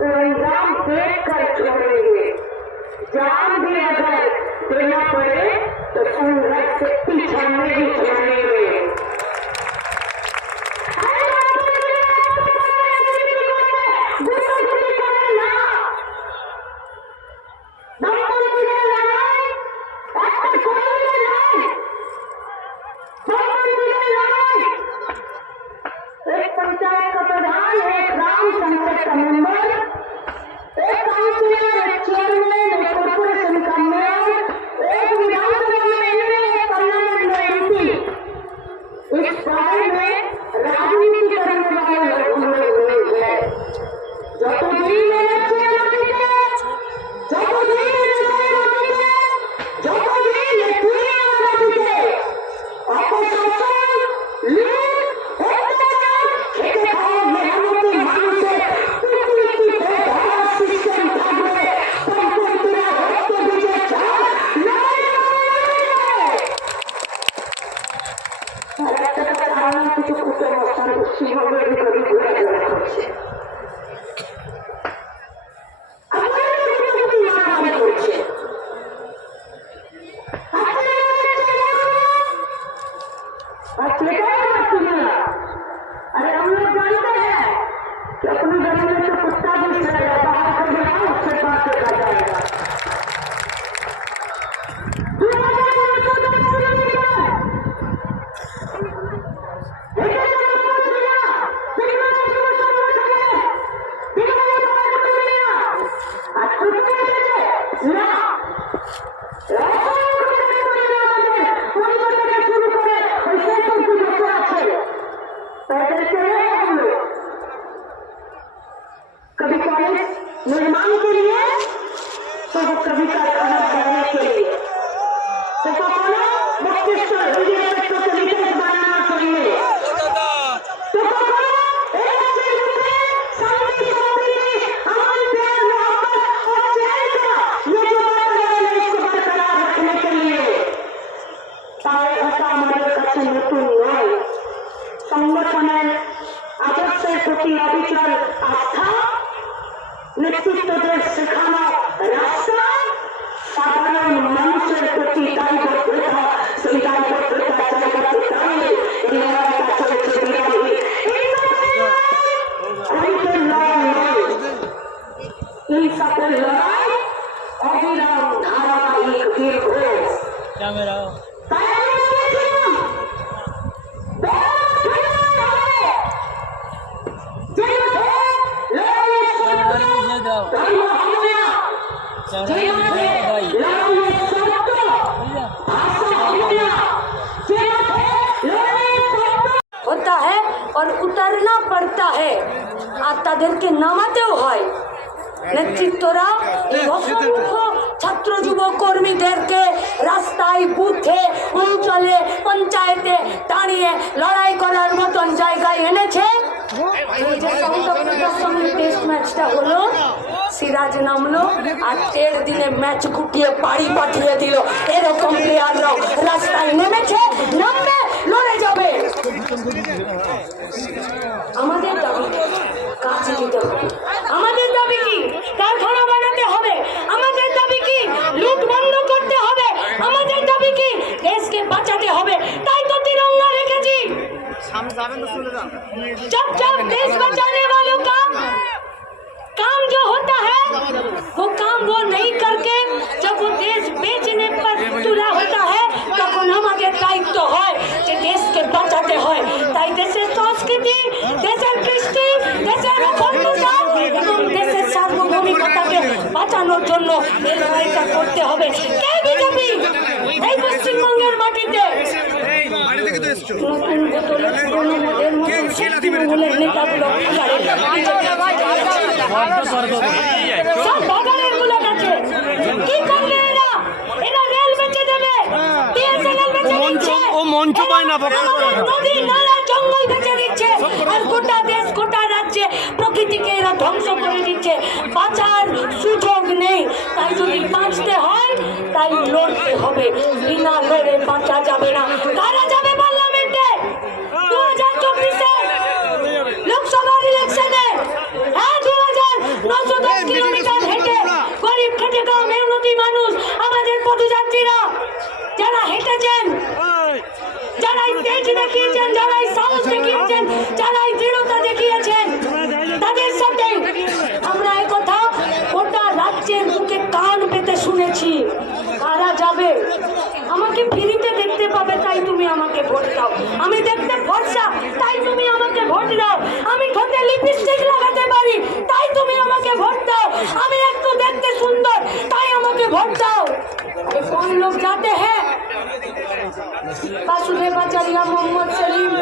इंजाम देख कर छोड़ेंगे। जान भी अगर देना पड़े तो सूरज से पीछा नहीं छोड़ेंगे কিছু কুসংস্কার পশ্চিমবঙ্গের ভিতরে ঢুকাতে রাখা হচ্ছে হতা হ্যাঁ আর উতারনা পড়তা হ্যাঁ আর তাদেরকে নামাতেও হয় নেতৃত্বরা অসংখ্য ছাত্র যুব কর্মীদেরকে রাস্তায় বুথে অঞ্চলে পঞ্চায়েতে দাঁড়িয়ে লড়াই করার মতন জায়গায় এনেছে টেস্ট ম্যাচটা হলো সিরাজ নামলো আর দিনে ম্যাচ গুটিয়ে বাড়ি পাঠিয়ে দিল এরকম প্লেয়াররাও রাস্তায় নেমেছে নামবে লড়ে যাবে আমাদের দাবি, কাজ দিতে হবে। জন্য এই লড়াইটা করতে হবে। কে বিজেপি? এই পশ্চিমবঙ্গের মাটিতে। নতুন বোতলে পুরনো মদের মতো তৃণমূলের নেতাগুলো সব বাজারেরগুলো গেছে। কি করবে এরা? এরা রেল বেচে দেবে। বিএসএনএল বেচে দিচ্ছে। ও মঞ্চ পায় না, বক্তব্য আমাদের দেয় না। নদী নালা জঙ্গল বেচে দিচ্ছে। আর গোটা দেশ গোটা রাজ্যে প্রকৃতিকে এরা ধ্বংস করে দিচ্ছে। বাঁচার সুযোগ তাই যদি বাঁচতে হয় তাই লড়তে হবে। বিনা লড়ে বাঁচা যাবে না। কারা যাবে পার্লামেন্টে দু হাজার চব্বিশে লোকসভার ইলেকশনে হ্যাঁ দু হাজার নশো দশ কিলোমিটার হেঁটে গরিব খেটে খাওয়া মেহনতি মানুষ আমাদের পথযাত্রীরা যারা হেঁটেছেন যারা তেজ দেখিয়েছেন যারা সাহস দেখিয়েছেন যারা দৃঢ়তা দেখিয়েছেন তাদের সাথে আমরা এই কথা গোটা রাজ্যের বুকে কান শুনেছি কারা যাবে? আমাকে ফ্রিতে দেখতে পাবে, তাই তুমি আমাকে ভোট দাও। আমি দেখতে ফর্সা তাই তুমি আমাকে ভোট দাও। আমি ঠোঁটে লিপস্টিক লাগাতে পারি, তাই তুমি আমাকে ভোট দাও। আমি একটু দেখতে সুন্দর, তাই আমাকে ভোট দাও। কোন লোক যাতে হ্যাঁ? বাসুদেব আচার্য মোহাম্মদ সেলিম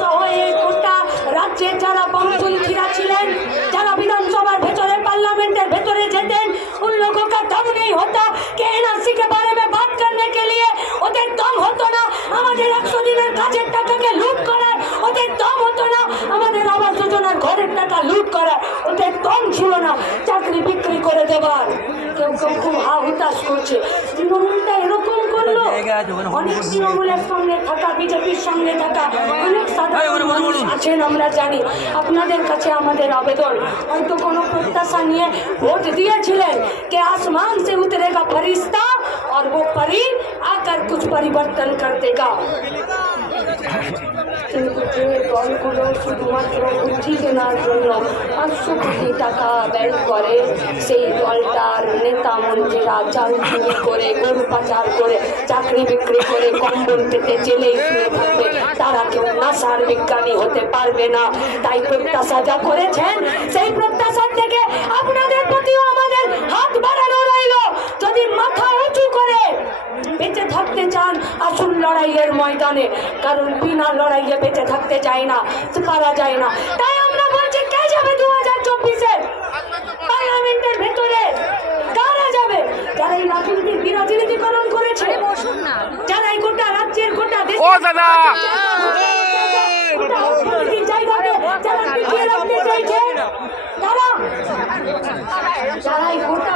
সহ এই গোটা রাজ্যের যারা করার ওদের দম ছিল না চাকরি বিক্রি করে দেবার কেউ কেউ খুব হা হুতাশ করছে তৃণমূলটা এরকম করলো অনেক তৃণমূলের সঙ্গে থাকা বিজেপির সঙ্গে থাকা অনেক সাধারণ মানুষ আছেন আমরা জানি আপনাদের কাছে আমাদের আবেদন হয়তো কোনো প্রত্যাশা নিয়ে ভোট দিয়েছিলেন কে আসমান से उतरेगा फरिश्ता और वो परी आकर कुछ परिवर्तन कर देगा কিন্তু যে দলগুলো শুধুমাত্র বুদ্ধি কেনার জন্য পাঁচশো কোটি টাকা ব্যয় করে সেই দলটার নেতা মন্ত্রীরা চাল চুরি করে, গরু পাচার করে, চাকরি বিক্রি করে, কম্বল পেতে জেলেই শুয়ে থাকবে। তারা কেউ নাসার বিজ্ঞানী হতে পারবে না। তাই প্রত্যাশা যা করেছেন, সেই প্রত্যাশার থেকে আপনাদের প্রতিও আমাদের হাত বাড়ানো রইল। যদি মাথা উঁচু করে বেঁচে থাকতে চান, আসুন লড়াইয়ের ময়দানে। কারণ বিনা লড়াইয়ে বেঁচে থাকতে চাই না পারা যায় না। তাই আমরা বলছি কে যাবে দু হাজার চব্বিশে? পার্লামেন্টের ভেতরে। কারা যাবে? যারা এই রাজনীতির বিরাজনীতিকরণ করেছে যারা এই গোটা রাজ্যের গোটা দেশ যারা গোটা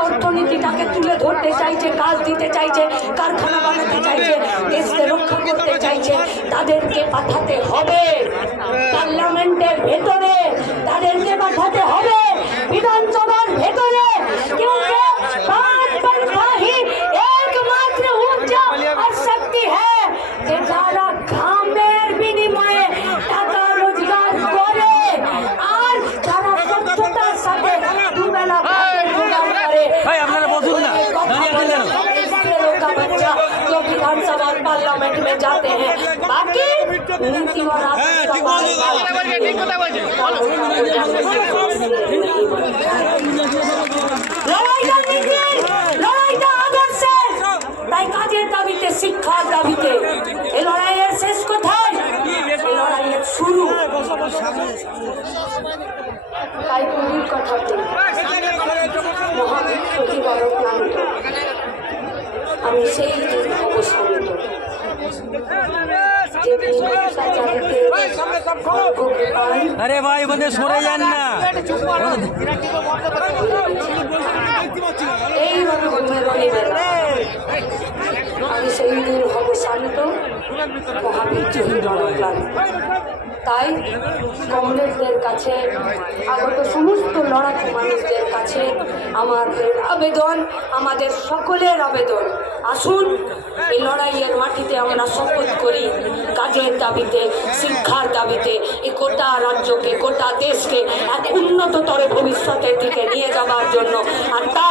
চাইছে, কাজ দিতে চাইছে, কারখানা বানাতে চাইছে, দেশকে রক্ষা করতে চাইছে, তাদেরকে পাঠাতে হবে। পার্লামেন্টের ভেতরে তাদেরকে পাঠাতে হবে। বিধানসভার হ্যাঁ, ঠিক বলছো, নীতি লড়াইটা আদর্শের তাই কাজের দাবিতে শিক্ষার দাবিতে এই লড়াইয়ের শেষ কোথায় লড়াইয়ের শুরু তাই কবির কথাতে মহাবিক্ষতি ক্লান্ত আমি সেই দিন অবসানিত আরে ভাই বন্ধু সরে যান না। এই রণভূমির রণিবেলা শান্ত তাই কংগ্রেসদের কাছে, আগত সমস্ত লড়াকু মানুষদের কাছে আমার আবেদন, আমাদের সকলের আবেদন। আসুন, এই লড়াইয়ের মাটিতে আমরা শপথ করি। কাজের দাবিতে, শিক্ষার দাবিতে এই গোটা রাজ্যকে, গোটা দেশকে এক উন্নততর ভবিষ্যতের দিকে নিয়ে যাওয়ার জন্য। আর তার